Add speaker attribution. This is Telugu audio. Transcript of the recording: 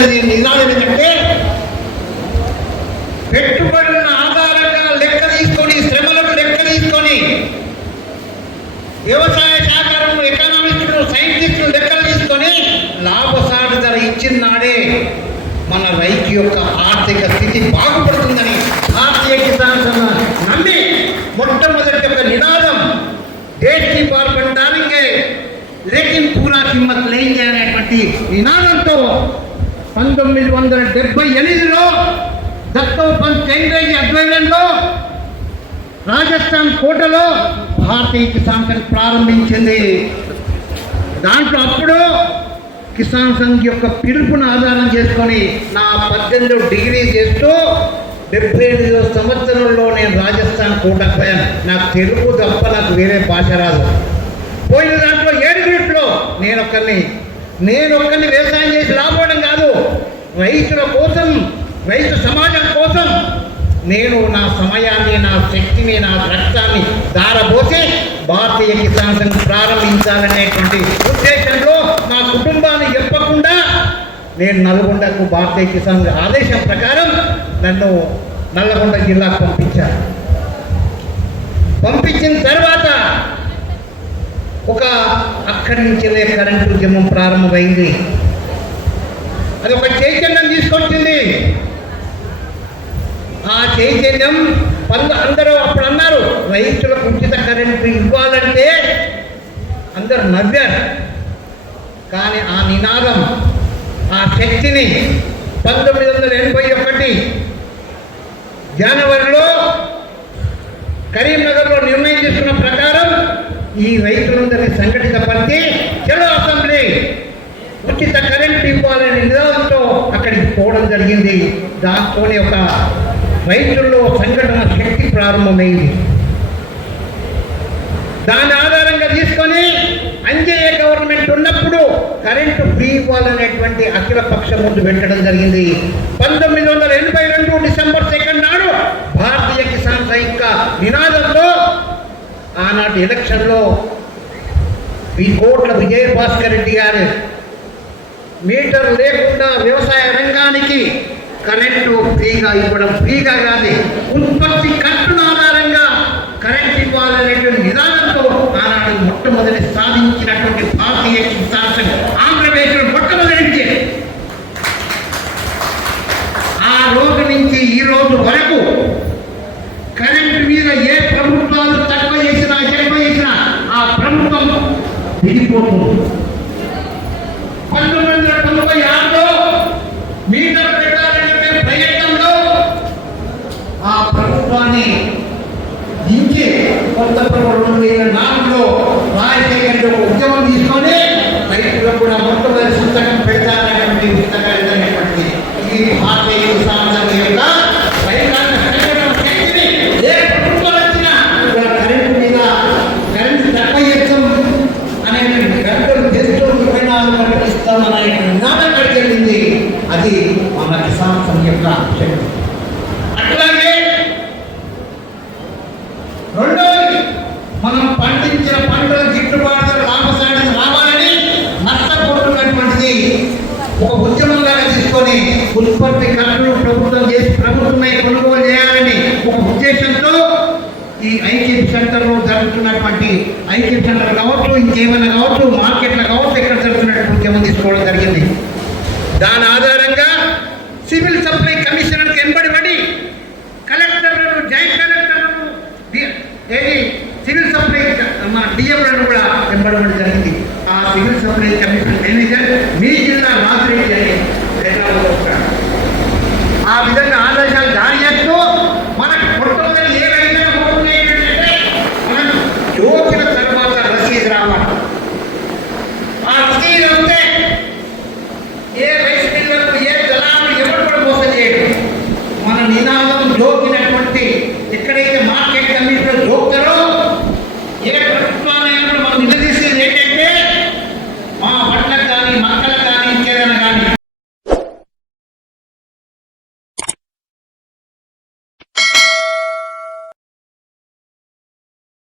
Speaker 1: నిజాలు ఏంటంటే పెట్టుబడులను ఆధారంగా లెక్క తీసుకొని శ్రమలకు లెక్క తీసుకొని వ్యవసాయ శాఖలను ఎకనామిస్టులు సైంటిస్టులు లెక్కలు తీసుకొని లాభసాటి ధర ఇచ్చిన నాడే మన రైతు యొక్క ఆర్థిక స్థితి బాగుపడుతుందని భారతీయ కిసాన్ సభ నమ్మి మొట్టమొదటి యొక్క నినాదం దేశ్కి పార్ పెట్టడానికి లేకిన్ పూరా హిమ్మత్ లేని అనేటువంటి నినాదంతో పంతొమ్మిది వందల డెబ్బై ఎనిమిదిలో దత్తోపంత్ కేంద్రీయ ఆధ్వర్యంలో రాజస్థాన్ కోటలో భారతీయ కిసాన్ సంఘ్ ప్రారంభించింది. దాంట్లో అప్పుడు కిసాన్ సంఘ్ యొక్క పిలుపును ఆధారం చేసుకొని నా పద్దెనిమిదో డిగ్రీ చేస్తూ డెబ్బై ఎనిమిదో సంవత్సరంలో నేను రాజస్థాన్ కోటకు పోయాను. నాకు తెలుగు తప్ప నాకు వేరే భాష రాదు. పోయిన దాంట్లో ఏడు గ్రూప్లో నేను ఒకరిని నేను ఒక్కరిని వ్యవసాయం చేసి లాభపడడం కాదు. రైతుల కోసం రైతు సమాజం కోసం నేను నా సమయాన్ని నా శక్తిని నా రక్తాన్ని దారబోసి భారతీయ కిసాన్ సంఘ్ ప్రారంభించాలనేటువంటి ఉద్దేశంలో నా కుటుంబాన్ని చెప్పకుండా నేను నల్గొండకు భారతీయ కిసాన్ ఆదేశం ప్రకారం నన్ను నల్లగొండ జిల్లాకు పంపించారు. పంపించిన తర్వాత ఒక అక్కడి నుంచే కరెంటు ఉద్యమం ప్రారంభమైంది. అది ఒక చైతన్యం తీసుకొచ్చింది. ఆ చైతన్యం పంద అందరూ అప్పుడు అన్నారు రైతులకు ఉచిత కరెంటు ఇవ్వాలంటే అందరు నవ్వారు. కానీ ఆ నినాదం ఆ శక్తిని పంతొమ్మిది వందల ఎనభై ఒకటి జనవరిలో కరీంనగర్లో నిర్ణయం చేసుకున్న ప్రకారం ఈ రైతులందరూ ఉచిత కరెంట్ ఇవ్వాలనే నినాదంతో అక్కడికి పోవడం జరిగింది. దాంతోనే ఒక రైతుల్లో సంఘటన శక్తి ప్రారంభమైంది. దాని ఆధారంగా తీసుకొని అంజయ్య గవర్నమెంట్ ఉన్నప్పుడు కరెంటు ఫ్రీ ఇవ్వాలనేటువంటి అఖిల పక్షం ముందు పెట్టడం జరిగింది. పంతొమ్మిది వందల ఎనభై రెండు డిసెంబర్ సెకండ్ నాడు భారతీయ కిసాన్ సైనిక నినాదంలో ఆనాటి ఎలక్షన్లో ఈ కోట్ల విజయ భాస్కర్ రెడ్డి గారు మీటర్ లేకుండా వ్యవసాయ రంగానికి కరెంటు ఫ్రీగా ఇవ్వడం ఫ్రీగా కానీ ఉత్పత్తి ఖర్చుల ఆధారంగా కరెంట్ ఇవ్వాలనేటువంటి నిదానంతో ఆనాడు మొట్టమొదటి సాధించినటువంటి భారతీయ కిసాన్ సంఘ్ ఆంధ్రప్రదేశ్లో మొట్టమొదటి ఆ రోజు నుంచి ఈ రోజు వరకు కరెంటు మీద ఏ ప్రభుత్వాలు తక్కువ చేసినా ఎక్కువ చేసినా ఆ ప్రభుత్వం విడిపోతుంది పంతొమ్మిది వందల తొంభై ఆరులో మీటర్ పెట్టాలనే ప్రయత్నంలో ఆ ప్రభుత్వాన్ని దించి కొత్త ప్రభుత్వం రెండు వేల నాలుగులో రాజశేఖర్ ఒక ఉద్యమం తీసుకొని రైతులకు కూడా మొట్టమొదటి పుస్తకం పెడతారనేటువంటి పుస్తకాలు అనేటువంటి ఈ భారతీయ కిసాన్ సంఘ యొక్క రైతాంగ సంఘటన శక్తిని ఏ ప్రభుత్వం వచ్చినా కూడా కరెంటు మీద కరెంటు తక్కువ చేస్తాం అనేటువంటి గంటలు చేస్తూ ఇరవై నాలుగు గంటలు ఇస్తామనే నినాదం కలిగింది అది మన కిసాన్ సంఘ యొక్క అట్లాగే రెండోది మనం పండించిన పంటలు గిట్టుబాటు లాభసాటి రావాలని నష్టపోతున్నటువంటిది ఒక ఉద్యమంగా తీసుకొని ఉత్పత్తి ఖర్చులు ప్రభుత్వం చేసి ప్రభుత్వమే కొనుగోలు చేయాలని ఒక ఉద్దేశంతో ఈ ఐక్యప్ సెంటర్లో జరుగుతున్నటువంటి ఐక్యప్ సెంటర్ కావచ్చు ఇంకేమైనా కావచ్చు మార్కెట్లో కావచ్చు ఇక్కడ జరుగుతున్నటువంటి ఉద్యమం తీసుకోవడం జరిగింది దాని ఆధారంగా సివిల్ సప్లై కమిషనర్కి ఎంబడిపడి కలెక్టర్లను జాయింట్ కలెక్టర్లను డి- ఏది సివిల్ సప్లై క- మన డిఎంలను కూడా వెంబడడం జరిగింది. ఆ సివిల్ సప్లై కమిషన్ మేనేజర్ మీ జిల్లా రాజిరెడ్డి అని.